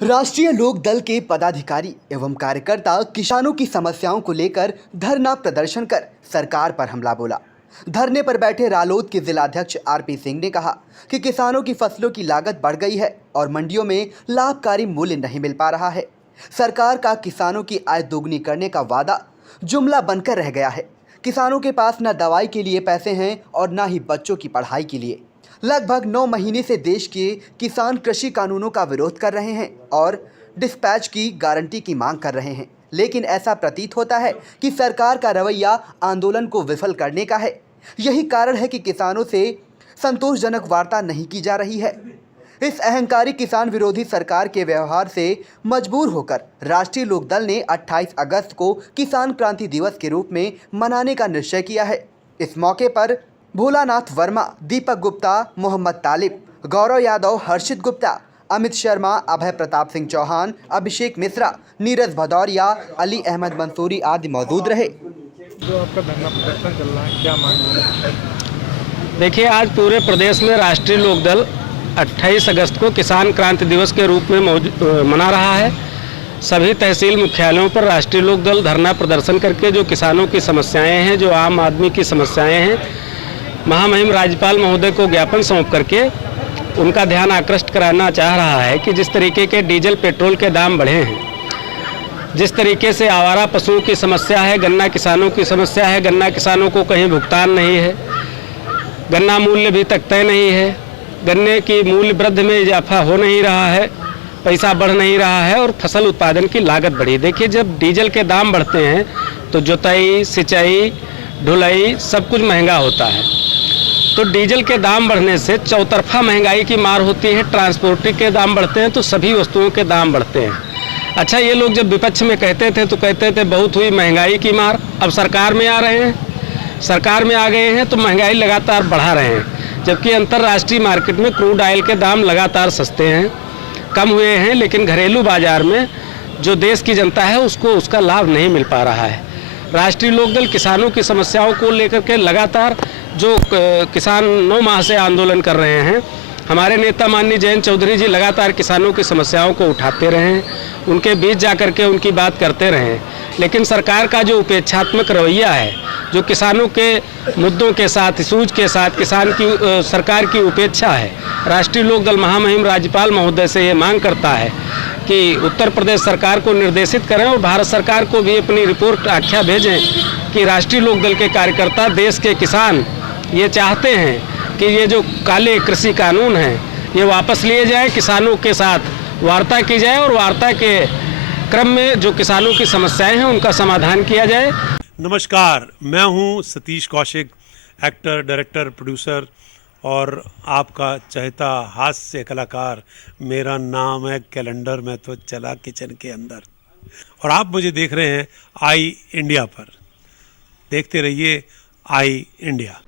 राष्ट्रीय लोक दल के पदाधिकारी एवं कार्यकर्ता किसानों की समस्याओं को लेकर धरना प्रदर्शन कर सरकार पर हमला बोला। धरने पर बैठे रालोद के जिलाध्यक्ष आरपी सिंह ने कहा कि किसानों की फसलों की लागत बढ़ गई है और मंडियों में लाभकारी मूल्य नहीं मिल पा रहा है। सरकार का किसानों की आय दोगुनी करने का वादा जुमला बनकर रह गया है। किसानों के पास न दवाई के लिए पैसे हैं और न ही बच्चों की पढ़ाई के लिए। लगभग 9 महीने से देश के किसान कृषि कानूनों का विरोध कर रहे हैं और डिस्पैच की गारंटी की मांग कर रहे हैं, लेकिन ऐसा प्रतीत होता है कि सरकार का रवैया आंदोलन को विफल करने का है। यही कारण है कि किसानों से संतोषजनक वार्ता नहीं की जा रही है। इस अहंकारी किसान विरोधी सरकार के व्यवहार से मजबूर होकर राष्ट्रीय लोक दल ने 28 अगस्त को किसान क्रांति दिवस के रूप में मनाने का निश्चय किया है। इस मौके पर भोलानाथ वर्मा, दीपक गुप्ता, मोहम्मद तालिब, गौरव यादव, हर्षित गुप्ता, अमित शर्मा, अभय प्रताप सिंह चौहान, अभिषेक मिश्रा, नीरज भदौरिया, अली अहमद मंसूरी आदि मौजूद रहे। जो आपका धरना प्रदर्शन चल रहा है, क्या मांग है? देखिए, आज पूरे प्रदेश में राष्ट्रीय लोक दल 28 अगस्त को किसान क्रांति दिवस के रूप में मना रहा है। सभी तहसील मुख्यालयों पर राष्ट्रीय लोक दल धरना प्रदर्शन करके जो किसानों की समस्याएं हैं, जो आम आदमी की समस्याएं हैं, महामहिम राज्यपाल महोदय को ज्ञापन सौंप करके उनका ध्यान आकृष्ट कराना चाह रहा है कि जिस तरीके के डीजल पेट्रोल के दाम बढ़े हैं, जिस तरीके से आवारा पशुओं की समस्या है, गन्ना किसानों की समस्या है, गन्ना किसानों को कहीं भुगतान नहीं है, गन्ना मूल्य भी तक तय नहीं है, गन्ने की मूल्य वृद्धि में इजाफा हो नहीं रहा है, पैसा बढ़ नहीं रहा है और फसल उत्पादन की लागत बढ़ी। देखिए, जब डीजल के दाम बढ़ते हैं तो जुताई, सिंचाई, ढुलाई सब कुछ महंगा होता है। तो डीजल के दाम बढ़ने से चौतरफा महंगाई की मार होती है। ट्रांसपोर्ट के दाम बढ़ते हैं तो सभी वस्तुओं के दाम बढ़ते हैं। अच्छा, ये लोग जब विपक्ष में कहते थे तो कहते थे बहुत हुई महंगाई की मार। अब सरकार में आ रहे हैं, सरकार में आ गए हैं तो महंगाई लगातार बढ़ा रहे हैं, जबकि अंतर्राष्ट्रीय मार्केट में क्रूड ऑयल के दाम लगातार सस्ते हैं, कम हुए हैं, लेकिन घरेलू बाजार में जो देश की जनता है उसको उसका लाभ नहीं मिल पा रहा है। राष्ट्रीय लोक दल किसानों की समस्याओं को लेकर के लगातार जो किसान 9 माह से आंदोलन कर रहे हैं, हमारे नेता माननीय जयंत चौधरी जी लगातार किसानों की समस्याओं को उठाते रहे हैं, उनके बीच जा कर के उनकी बात करते रहे हैं, लेकिन सरकार का जो उपेक्षात्मक रवैया है, जो किसानों के मुद्दों के साथ, सूझ के साथ किसान की सरकार की उपेक्षा है, राष्ट्रीय लोक दल महामहिम राज्यपाल महोदय से ये मांग करता है कि उत्तर प्रदेश सरकार को निर्देशित करें और भारत सरकार को भी अपनी रिपोर्ट आख्या भेजें कि राष्ट्रीय लोक दल के कार्यकर्ता, देश के किसान ये चाहते हैं कि ये जो काले कृषि कानून हैं ये वापस लिए जाएं, किसानों के साथ वार्ता की जाए और वार्ता के क्रम में जो किसानों की समस्याएं हैं उनका समाधान किया जाए। नमस्कार, मैं हूं Satish Kaushik, actor, director, producer और आपका चहेता हास्य कलाकार। मेरा नाम है कैलेंडर, मैं तो चला किचन के अंदर, और आप मुझे देख रहे हैं आई इंडिया पर। देखते रहिए आई इंडिया।